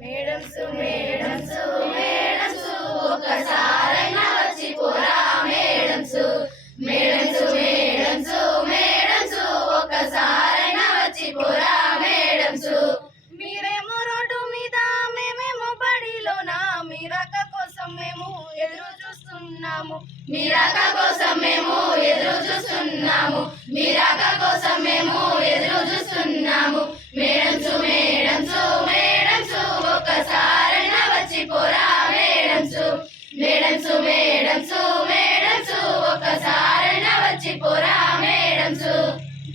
Madams madams madams ఒక్కసారైనా వచ్చి పోరా మేడమ్స్ మేడమ్స్ మేడమ్స్ మేడమ్స్ ఒక్కసారైనా వచ్చి పోరా మేడమ్స్. మీరేమో రోడ్డు మీద మేమేమో బడిలోనా మీరాక కోసం మేము ఎదురు చూస్తున్నాము మీరాక కోసం మేము ఎదురు చూస్తున్నాము మీరాక కోసం మేము ఎదురు చూస్తున్నాము. మేడమ్స్ మేడమ్స్ మేడమ్స్ ఒక్కసారైనా వచ్చి పోరా మేడమ్స్ మేడమ్స్ మేడమ్స్ మేడమ్స్ ఒక్కసారైనా వచ్చి పోరా మేడమ్స్.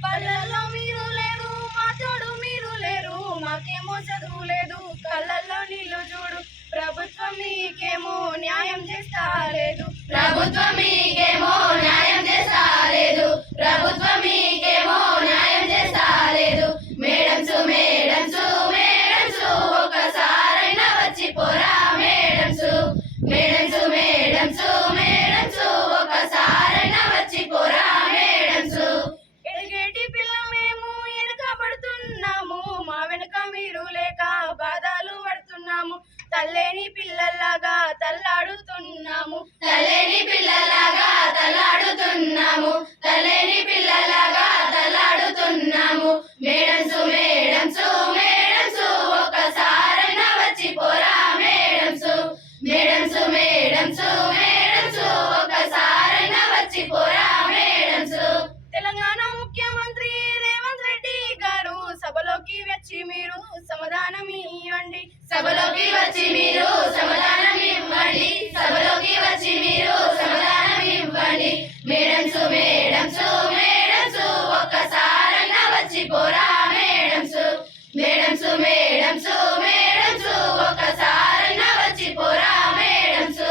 పళ్ళల్లో మీరు లేరు మా తోడు మీరు లేరు మాకేమో చదువు లేదు కళ్ళల్లో నీళ్ళు చూడు ప్రభుత్వం మీకేమో న్యాయం చేస్తా లేదు ప్రభుత్వం మీకేమో న్యాయం చేస్తా లేదు ప్రభుత్వం మీకేమో న్యాయం చేస్తా లేదు. మేడమ్స్ మేడమ్స్ మేడమ్స్ ఒక్కసారైనా వచ్చి పోరా మేడమ్స్ మేడమ్స్ మేడమ్స్ మేడమ్స్ ఒక్కసారైనా వచ్చి పోరా మేడమ్స్. ఎదిగేటి పిల్ల మేము వెనకబడుతున్నాము మా వెనుక మీరు లేక బాధలు పడుతున్నాము తల్లేని పిల్లల్లాగా తల్లాడుతున్నాము తల్లేని పిల్లల్లాగా తల్లాడుతున్నాము తల్లేని పిల్లల్లాగా తల్లాడుతున్నాము. మేడమ్స్ మేడమ్స్ మేడమ్స్ ఒక్కసారైనా వచ్చి పోరా మేడమ్స్ మేడమ్స్ మేడమ్స్ మేడమ్స్ ఒక్కసారైనా వచ్చి పోరా మేడమ్స్. తెలంగాణ ముఖ్యమంత్రి రేవంత్ రెడ్డి గారు సభలోకి వచ్చి మీరు సమాధానం ఇవ్వండి సభలోకి వచ్చి మీరు సమాధానం ఇవ్వండి సభలోకి వచ్చి మీరు సమాధానం ఇవ్వండి. మేడమ్స్ మేడమ్స్ మేడమ్స్ ఒక్కసారైనా వచ్చి పోరా మేడమ్స్ మేడమ్స్ మేడమ్స్ మేడమ్స్ ఒక్కసారైనా వచ్చి పోరా మేడమ్స్.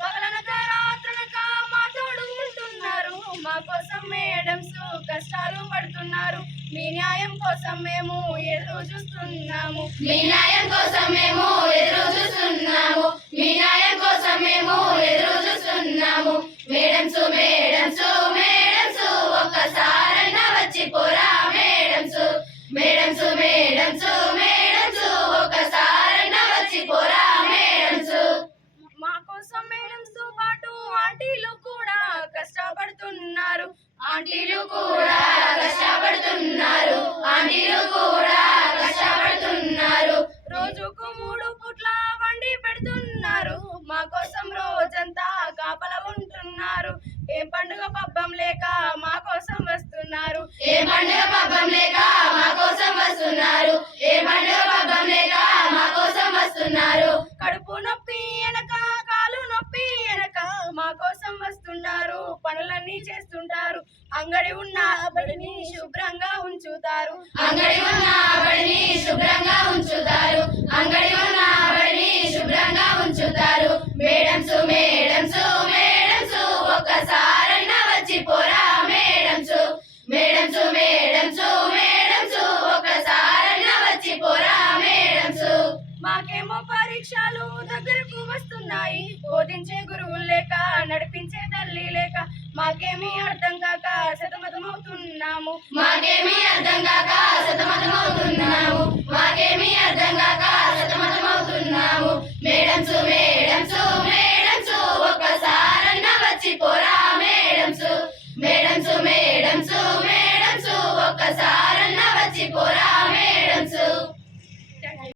పగలనక రాత్రనక మా తోడు ఉంటున్నారు మా కోసం మేడమ్స్ కష్టాలు పడుతున్నారు మీ న్యాయం కోసం మేము ఎదురు చూస్తున్నాము మీ న్యాయం కోసం మేము ఎదురు చూస్తున్నాము మీ న్యాయం కోసం మేము ఎదురు చూస్తున్నాము. మేడమ్స్ మేడమ్స్ మేడమ్స్ ఒక్కసారైనా వచ్చి పోరా మేడమ్స్ మేడమ్స్ మేడమ్స్ మేడమ్స్ ఒక్కసారైనా వచ్చి పోరా మేడమ్స్. మా కోసం మేడమ్స్ తో పాటు ఆంటీలు కూడా కష్టపడుతున్నారు ఆంటీలు కూడా కష్టపడుతున్నారు ఆంటీలు కూడా కష్టపడుతున్నారు. రోజుకు 3 పూట్ల వండి పెడుతున్నారు మా కోసం రోజంతా కాపల ఉంటున్నారు ఏం పండుగ పబ్బం లేక మా కోసం వస్తున్నారు ఏ పండుగ పబ్బం లేక మా కోసం వస్తున్నారు ఏ పండుగ పబ్బం లేక మా కోసం వస్తున్నారు. కడుపు నొప్పి వెనక కాలు నొప్పి వెనక మా కోసం వస్తున్నారు పనులన్నీ చేస్తుంటారు అంగడి ఉన్న బడిని శుభ్రంగా ఉంచుతారు అంగడి ఉన్న బడిని శుభ్రంగా ఉంచుతారు అంగడి ఉన్న బడిని శుభ్రంగా ఉంచుతారు. మేడమ్స్ మేడమ్స్ మేడమ్స్ ఒక్కసారైనా వచ్చి పోరా మేడమ్స్ మేడమ్స్ మేడమ్స్ మేడమ్స్ ఒక్కసారైనా వచ్చి పోరా మేడమ్స్. మాకేమో పరీక్షలు దగ్గరకు వస్తున్నాయి బోధించే గురువులు లేక నడిపించే తల్లి లేక మాకేమీ అర్థం కాక సతమతమవుతున్నాము మాకేమీ అర్థం కాక సతమతమవుతున్నాము మాకేమీ